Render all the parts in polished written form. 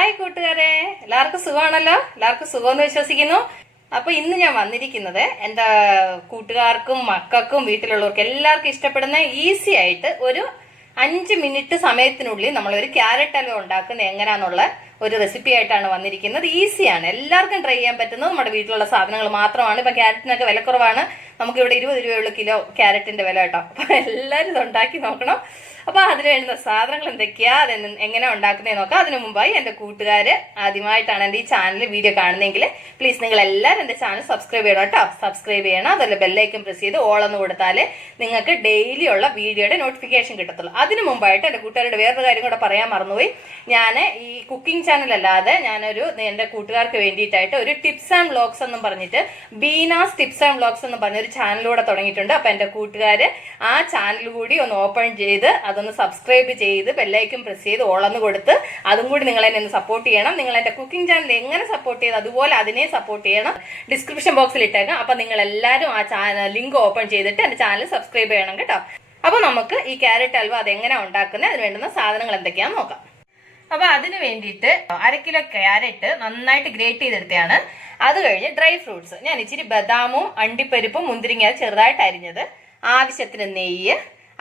Hi കൂട്ടുകാരെ, എല്ലാവർക്കും സുഖമാണല്ലോ. എല്ലാവർക്കും സുഖമെന്ന് വിശ്വസിക്കുന്നു. അപ്പൊ ഇന്ന് ഞാൻ വന്നിരിക്കുന്നത് എന്റെ കൂട്ടുകാർക്കും മക്കൾക്കും വീട്ടിലുള്ളവർക്കും എല്ലാവർക്കും ഇഷ്ടപ്പെടുന്ന ഈസി ആയിട്ട് ഒരു 5 മിനിറ്റ് സമയത്തിനുള്ളിൽ നമ്മളൊരു ക്യാരറ്റ് ഹൽവ ഉണ്ടാക്കുന്നത് എങ്ങനെയാന്നുള്ള ഒരു റെസിപ്പി ആയിട്ടാണ് വന്നിരിക്കുന്നത്. ഈസിയാണ്, എല്ലാവർക്കും ട്രൈ ചെയ്യാൻ പറ്റുന്നത്. നമ്മുടെ വീട്ടിലുള്ള സാധനങ്ങൾ മാത്രമാണ്. ഇപ്പൊ ക്യാരറ്റിനൊക്കെ വില കുറവാണ്. നമുക്കിവിടെ 20 രൂപയുള്ള കിലോ ക്യാരറ്റിന്റെ വില കേട്ടോ. അപ്പൊ എല്ലാവരും ഇത് ഉണ്ടാക്കി നോക്കണം. അപ്പൊ അതിന് വേണ്ടുന്ന സാധനങ്ങൾ എന്തൊക്കെയാ, അത് എങ്ങനെ ഉണ്ടാക്കുന്നേ നോക്കാം. അതിനു മുമ്പായി എന്റെ കൂട്ടുകാര് ആദ്യമായിട്ടാണ് എന്റെ ഈ ചാനൽ വീഡിയോ കാണുന്നതെങ്കിൽ പ്ലീസ് നിങ്ങൾ എല്ലാവരും എന്റെ ചാനൽ സബ്സ്ക്രൈബ് ചെയ്യണം കേട്ടോ. സബ്സ്ക്രൈബ് ചെയ്യണം. അതുപോലെ ബെല്ലൈക്കൻ പ്രസ് ചെയ്ത് ഓൾ എന്ന് കൊടുത്താലേ നിങ്ങൾക്ക് ഡെയിലി ഉള്ള വീഡിയോയുടെ നോട്ടിഫിക്കേഷൻ കിട്ടത്തുള്ളൂ. അതിനു മുമ്പായിട്ട് എന്റെ കൂട്ടുകാരുടെ വേറൊരു കാര്യം കൂടെ പറയാൻ മറന്നുപോയി. ഞാൻ ഈ കുക്കിംഗ് ചാനൽ അല്ലാതെ ഞാനൊരു എന്റെ കൂട്ടുകാർക്ക് വേണ്ടിയിട്ടായിട്ട് ഒരു ടിപ്സ് ആൻഡ് വ്ലോഗ്സ് എന്നും പറഞ്ഞിട്ട് ബീനാസ് ടിപ്സ് ആൻഡ് വ്ലോഗ്സ് എന്ന് പറഞ്ഞൊരു ചാനലിലൂടെ തുടങ്ങിയിട്ടുണ്ട്. അപ്പൊ എന്റെ കൂട്ടുകാര് ആ ചാനൽ കൂടി ഒന്ന് ഓപ്പൺ ചെയ്ത് അതൊന്ന് സബ്സ്ക്രൈബ് ചെയ്ത് ബെല്ലൈക്കൻ പ്രസ് ചെയ്ത് ഓളന്ന് കൊടുത്ത് അതും കൂടി നിങ്ങൾ എന്നെ ഒന്ന് സപ്പോർട്ട് ചെയ്യണം. നിങ്ങൾ എന്റെ കുക്കിംഗ് ചാനൽ എങ്ങനെ സപ്പോർട്ട് ചെയ്ത് അതുപോലെ അതിനെ സപ്പോർട്ട് ചെയ്യണം. ഡിസ്ക്രിപ്ഷൻ ബോക്സിൽ ഇട്ടേക്കാം. അപ്പൊ നിങ്ങൾ എല്ലാവരും ആ ചാനൽ ലിങ്ക് ഓപ്പൺ ചെയ്തിട്ട് എന്റെ ചാനൽ സബ്സ്ക്രൈബ് ചെയ്യണം കേട്ടോ. അപ്പൊ നമുക്ക് ഈ ക്യാരറ്റ് ഹൽവ അതെങ്ങനെ ഉണ്ടാക്കുന്നത്, അതിന് വേണ്ടുന്ന സാധനങ്ങൾ എന്തൊക്കെയാന്ന് നോക്കാം. അപ്പൊ അതിന് വേണ്ടിയിട്ട് 1/2 കിലോ ക്യാരറ്റ് നന്നായിട്ട് ഗ്രേറ്റ് ചെയ്തെടുത്തതാണ്. അത് കഴിഞ്ഞ് ഡ്രൈ ഫ്രൂട്ട്സ് ഞാൻ ഇച്ചിരി ബദാമും അണ്ടിപ്പരിപ്പും മുന്തിരിങ്ങ ചെറുതായിട്ട് അരിഞ്ഞത്, ആവശ്യത്തിന് നെയ്യ്,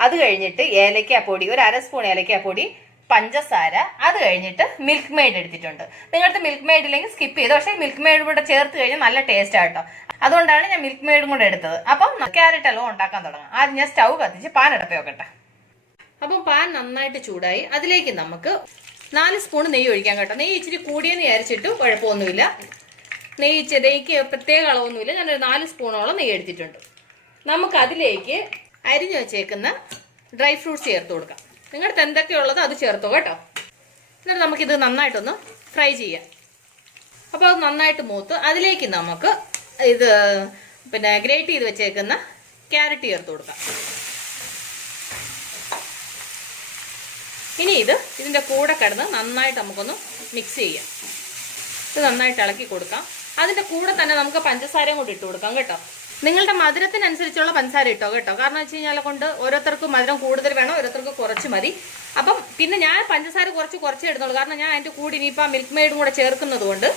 അത് കഴിഞ്ഞിട്ട് ഏലക്കാപ്പൊടി, ഒരു 1/2 സ്പൂൺ ഏലക്കാപ്പൊടി, പഞ്ചസാര, അത് കഴിഞ്ഞിട്ട് മിൽക്ക് മെയ്ഡ് എടുത്തിട്ടുണ്ട്. നിങ്ങൾക്ക് മിൽക്ക് മെയ്ഡ് ഇല്ലെങ്കിൽ സ്കിപ്പ് ചെയ്തു. പക്ഷേ മിൽക്ക് മെയ്ഡ് കൂടെ ചേർത്ത് കഴിഞ്ഞാൽ നല്ല ടേസ്റ്റ് ആട്ടോ. അതുകൊണ്ടാണ് ഞാൻ മിൽക്ക് മെയ്ഡും കൂടെ എടുത്തത്. അപ്പം ക്യാരറ്റ് ഹൽവ ഉണ്ടാക്കാൻ തുടങ്ങാം. ആദ്യം ഞാൻ സ്റ്റൗ കത്തിച്ച് പാൻ അടുപ്പ് വെക്കട്ടെ. അപ്പം പാൻ നന്നായിട്ട് ചൂടായി. അതിലേക്ക് നമുക്ക് 4 സ്പൂൺ നെയ്യ് ഒഴിക്കാൻ കേട്ടോ. നെയ്യ് ഇച്ചിരി കൂടിയെന്ന് വിചാരിച്ചിട്ട് കുഴപ്പമൊന്നുമില്ല. നെയ്യ്ക്ക് പ്രത്യേക അളവൊന്നുമില്ല. ഞാനൊരു 4 സ്പൂണോളം നെയ്യ് എടുത്തിട്ടുണ്ട്. നമുക്ക് അതിലേക്ക് അരിഞ്ഞു വെച്ചേക്കുന്ന ഡ്രൈ ഫ്രൂട്ട്സ് ചേർത്ത് കൊടുക്കാം. നിങ്ങളുടെ എന്തൊക്കെയുള്ളത് അത് ചേർത്തോ കേട്ടോ. എന്നിട്ട് നമുക്കിത് നന്നായിട്ടൊന്ന് ഫ്രൈ ചെയ്യാം. അപ്പോൾ അത് നന്നായിട്ട് മൂത്ത് അതിലേക്ക് നമുക്ക് ഇത് ഗ്രേറ്റ് ചെയ്ത് വെച്ചേക്കുന്ന ക്യാരറ്റ് ചേർത്ത് കൊടുക്കാം. ഇനി ഇതിൻ്റെ കൂടെ കിടന്ന് നന്നായിട്ട് നമുക്കൊന്ന് മിക്സ് ചെയ്യാം. ഇത് നന്നായിട്ട് ഇളക്കി കൊടുക്കാം. അതിൻ്റെ കൂടെ തന്നെ നമുക്ക് പഞ്ചസാരയും കൂടി ഇട്ട് കൊടുക്കാം കേട്ടോ. നിങ്ങളുടെ മധുരത്തിനനുസരിച്ചുള്ള പഞ്ചസാര ഇട്ടോ കേട്ടോ. കാരണം വെച്ച് കഴിഞ്ഞാൽ കൊണ്ട് ഓരോരുത്തർക്കും മധുരം കൂടുതൽ വേണം, ഓരോരുത്തർക്ക് കുറച്ച് മതി. അപ്പം പിന്നെ ഞാൻ പഞ്ചസാര കുറച്ച് ഇടുന്നുള്ളൂ. കാരണം ഞാൻ അതിൻ്റെ കൂടി ഇനിയിപ്പോൾ മിൽക്ക് മെയ്ഡും കൂടെ ചേർക്കുന്നത് കൊണ്ട്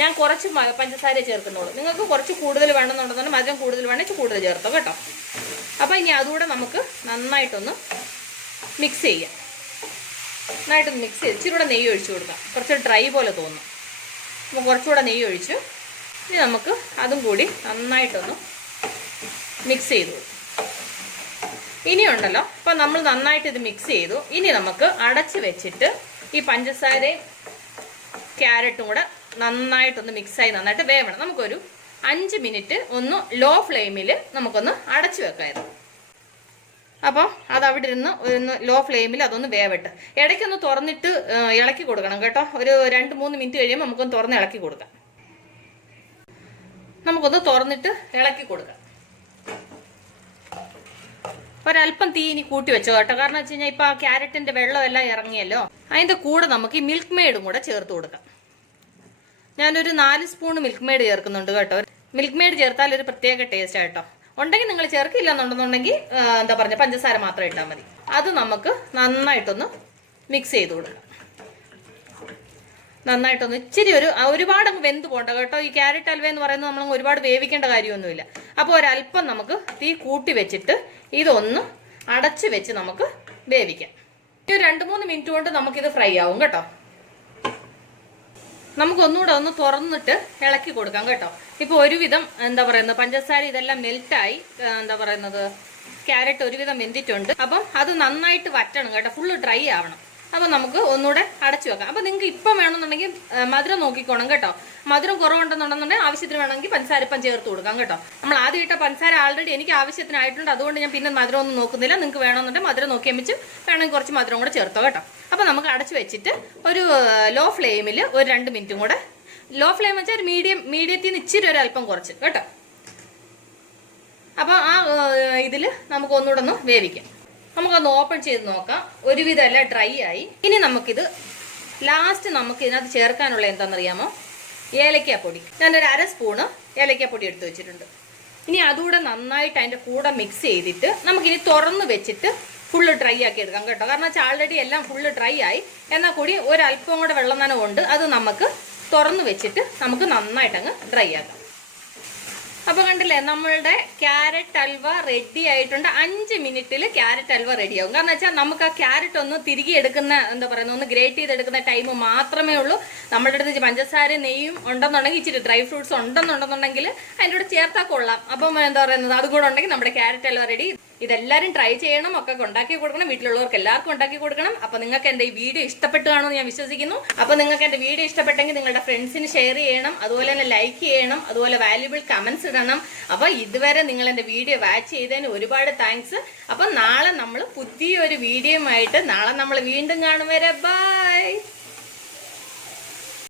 ഞാൻ കുറച്ച് പഞ്ചസാര ചേർക്കുന്നുള്ളൂ. നിങ്ങൾക്ക് കുറച്ച് കൂടുതൽ വേണമെന്നുണ്ടെന്നുണ്ടെങ്കിൽ മധുരം കൂടുതൽ വേണമെങ്കിൽ കൂടുതൽ ചേർത്തോ കേട്ടോ. അപ്പോൾ ഇനി അതുകൂടെ നമുക്ക് നന്നായിട്ടൊന്ന് മിക്സ് ചെയ്യാം. നന്നായിട്ടൊന്ന് മിക്സ് ചെയ്ത് ഇച്ചിരി കൂടെ നെയ്യ് ഒഴിച്ചു കൊടുക്കാം. കുറച്ച് ഡ്രൈ പോലെ തോന്നും. അപ്പോൾ കുറച്ചുകൂടെ നെയ്യ് ഒഴിച്ചു ഇനി നമുക്ക് അതും കൂടി നന്നായിട്ടൊന്ന് മിക്സ് ചെയ്തു. ഇനിയുണ്ടല്ലോ, അപ്പം നമ്മൾ നന്നായിട്ട് ഇത് മിക്സ് ചെയ്തു. ഇനി നമുക്ക് അടച്ച് വെച്ചിട്ട് ഈ പഞ്ചസാരയും ക്യാരറ്റും കൂടെ നന്നായിട്ടൊന്ന് മിക്സായി നന്നായിട്ട് വേവണം. നമുക്കൊരു 5 മിനിറ്റ് ഒന്ന് ലോ ഫ്ലെയിമിൽ നമുക്കൊന്ന് അടച്ചു വെക്കാമായിരുന്നു. അപ്പം അതവിടെ ഇരുന്ന് ഒന്ന് ലോ ഫ്ലെയിമിൽ അതൊന്ന് വേവട്ട്. ഇടയ്ക്കൊന്ന് തുറന്നിട്ട് ഇളക്കി കൊടുക്കണം കേട്ടോ. ഒരു 2-3 മിനിറ്റ് കഴിയുമ്പോൾ നമുക്കൊന്ന് തുറന്ന് ഇളക്കി കൊടുക്കാം. നമുക്കൊന്ന് തുറന്നിട്ട് ഇളക്കി കൊടുക്കാം. ഒരല്പം തീ ഇനി കൂട്ടി വെച്ചോ കേട്ടോ. കാരണം വെച്ച് കഴിഞ്ഞാൽ ഇപ്പം ആ ക്യാരറ്റിന്റെ വെള്ളം എല്ലാം ഇറങ്ങിയല്ലോ. അതിൻ്റെ കൂടെ നമുക്ക് ഈ മിൽക്ക് മെയ്ഡും കൂടെ ചേർത്ത് കൊടുക്കാം. ഞാനൊരു 4 സ്പൂൺ മിൽക്ക് മെയ്ഡ് ചേർക്കുന്നുണ്ട് കേട്ടോ. മിൽക്ക് മെയ്ഡ് ചേർത്താൽ ഒരു പ്രത്യേക ടേസ്റ്റ് ആയിട്ടോ. ഉണ്ടെങ്കിൽ നിങ്ങൾ ചേർക്കില്ല എന്നുണ്ടെന്നുണ്ടെങ്കിൽ പഞ്ചസാര മാത്രം ഇട്ടാൽ മതി. അത് നമുക്ക് നന്നായിട്ടൊന്ന് മിക്സ് ചെയ്ത് കൊടുക്കാം. നന്നായിട്ടൊന്ന് ഇച്ചിരി ഒരുപാട് വെന്ത് പോകണ്ട കേട്ടോ. ഈ ക്യാരറ്റ് ഹൽവ എന്ന് പറയുന്നത് നമ്മൾ ഒരുപാട് വേവിക്കേണ്ട കാര്യമൊന്നുമില്ല. അപ്പോൾ ഒരല്പം നമുക്ക് തീ കൂട്ടി വെച്ചിട്ട് ഇതൊന്ന് അടച്ച് വെച്ച് നമുക്ക് വേവിക്കാം. ഒരു 2-3 മിനിറ്റ് കൊണ്ട് നമുക്കിത് ഫ്രൈ ആവും കേട്ടോ. നമുക്കൊന്നുകൂടെ ഒന്ന് തുറന്നിട്ട് ഇളക്കി കൊടുക്കാം കേട്ടോ. ഇപ്പോൾ ഒരുവിധം പഞ്ചസാര ഇതെല്ലാം മെൽറ്റായി ക്യാരറ്റ് ഒരുവിധം വെന്തിട്ടുണ്ട്. അപ്പം അത് നന്നായിട്ട് വറ്റണം കേട്ടോ. ഫുള്ള് ഡ്രൈ ആവണം. അപ്പം നമുക്ക് ഒന്നുകൂടെ അടച്ചു വെക്കാം. അപ്പം നിങ്ങൾക്ക് ഇപ്പം വേണമെന്നുണ്ടെങ്കിൽ മധുരം നോക്കിക്കോണം കേട്ടോ. മധുരം കുറവുണ്ടെന്നുണ്ടെന്നുണ്ടെങ്കിൽ ആവശ്യത്തിന് വേണമെങ്കിൽ പഞ്ചസാര ഇപ്പം ചേർത്ത് കൊടുക്കാം കേട്ടോ. നമ്മൾ ആദ്യം ഇട്ട പഞ്ചസാര ആൾറെഡി എനിക്ക് ആവശ്യത്തിനായിട്ടുണ്ട്. അതുകൊണ്ട് ഞാൻ പിന്നെ മധുരം ഒന്നും നോക്കുന്നില്ല. നിങ്ങൾക്ക് വേണമെന്നുണ്ടെങ്കിൽ മധുരം നോക്കിയാൽ വെച്ച് വേണമെങ്കിൽ കുറച്ച് മധുരം കൂടെ ചേർത്തോ കേട്ടോ. അപ്പം നമുക്ക് അടച്ചു വെച്ചിട്ട് ഒരു ലോ ഫ്ലെയിമിൽ ഒരു 2 മിനിറ്റും കൂടെ, ലോ ഫ്ലെയിം വെച്ചാൽ ഒരു മീഡിയത്തിൽ നിന്ന് ഇച്ചിരി ഒരല്പം കുറച്ച് കേട്ടോ. അപ്പം ആ ഇതിൽ നമുക്ക് ഒന്നുകൂടെ ഒന്ന് വേവിക്കാം. നമുക്കൊന്ന് ഓപ്പൺ ചെയ്ത് നോക്കാം. ഒരുവിധം എല്ലാം ഡ്രൈ ആയി. ഇനി നമുക്കിത് ലാസ്റ്റ് നമുക്ക് ഇതിനകത്ത് ചേർക്കാനുള്ള എന്താണെന്നറിയാമോ? ഏലക്കാപ്പൊടി. ഞാനൊരു 1/2 സ്പൂണ് ഏലക്കാപ്പൊടി എടുത്ത് വെച്ചിട്ടുണ്ട്. ഇനി അതുകൂടെ നന്നായിട്ട് അതിൻ്റെ കൂടെ മിക്സ് ചെയ്തിട്ട് നമുക്കിനി തുറന്ന് വെച്ചിട്ട് ഫുള്ള് ഡ്രൈ ആക്കി എടുക്കാം കേട്ടോ. കാരണം വെച്ചാൽ ആൾറെഡി എല്ലാം ഫുള്ള് ഡ്രൈ ആയി. എന്നാൽ കൂടി ഒരല്പം കൂടെ വെള്ളം നനവുണ്ട്, അത് നമുക്ക് തുറന്ന് വെച്ചിട്ട് നമുക്ക് നന്നായിട്ടങ്ങ് ഡ്രൈ ആക്കാം. അപ്പോൾ കണ്ടില്ലേ, നമ്മളുടെ ക്യാരറ്റ് ഹൽവ റെഡി ആയിട്ടുണ്ട്. 5 മിനിറ്റിൽ ക്യാരറ്റ് ഹൽവ റെഡിയാവും. കാരണം വെച്ചാൽ നമുക്ക് ആ ക്യാരറ്റ് ഒന്ന് തിരികെ എടുക്കുന്ന, എന്താ പറയുന്നത്, ഒന്ന് ഗ്രേറ്റ് ചെയ്തെടുക്കുന്ന ടൈം മാത്രമേ ഉള്ളൂ. നമ്മുടെ അടുത്ത് പഞ്ചസാര നെയ്യും ഉണ്ടെന്നുണ്ടെങ്കിൽ, ഇച്ചിരി ഡ്രൈ ഫ്രൂട്ട്സ് ഉണ്ടെന്നുണ്ടെന്നുണ്ടെങ്കിൽ അതിൻ്റെ കൂടെ ചേർത്താൽ കൊള്ളാം. അപ്പം എന്താ പറയുന്നത്, അതും കൂടെ ഉണ്ടെങ്കിൽ നമ്മുടെ ക്യാരറ്റ് ഹൽവ റെഡി. ഇതെല്ലാവരും ട്രൈ ചെയ്യണം, ഒക്കെ ഉണ്ടാക്കി കൊടുക്കണം, വീട്ടിലുള്ളവർക്ക് എല്ലാവർക്കും ഉണ്ടാക്കി കൊടുക്കണം. അപ്പോൾ നിങ്ങൾക്ക് എൻ്റെ ഈ വീഡിയോ ഇഷ്ടപ്പെട്ടു കാണുമെന്ന് ഞാൻ വിശ്വസിക്കുന്നു. അപ്പോൾ നിങ്ങൾക്ക് എൻ്റെ വീഡിയോ ഇഷ്ടപ്പെട്ടെങ്കിൽ നിങ്ങളുടെ ഫ്രണ്ട്സിന് ഷെയർ ചെയ്യണം, അതുപോലെ തന്നെ ലൈക്ക് ചെയ്യണം, അതുപോലെ വാല്യുബിൾ കമൻസ് ഇടണം. അപ്പോൾ ഇതുവരെ നിങ്ങൾ എൻ്റെ വീഡിയോ വാച്ച് ചെയ്തതിന് ഒരുപാട് താങ്ക്സ്. അപ്പോൾ നാളെ നമ്മൾ പുതിയൊരു വീഡിയോയുമായിട്ട് നാളെ നമ്മൾ വീണ്ടും കാണും വരെ ബൈ.